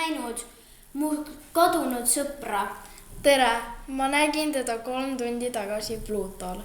näinud mu kadunud sõpra? Tere, ma nägin teda 3 tundi tagasi Pluutol.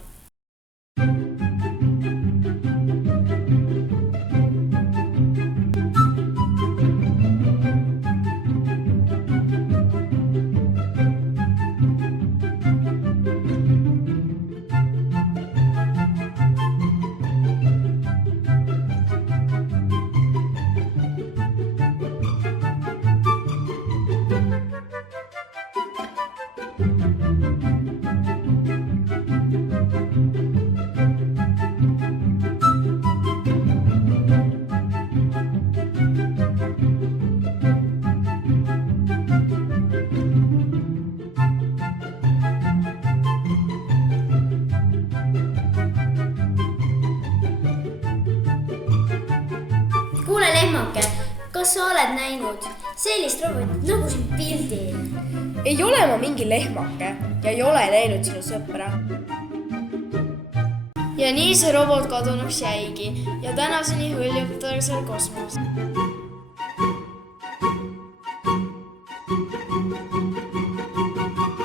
Kuule lehmake, kas sa oled näinud sellist robotit nagu siin pildil? Ei ole ma mingi lehmake ja ei ole näinud sinu sõpra. Ja nii see robot kadunuks jäigi ja tänaseni hõljub ta seal kosmoses.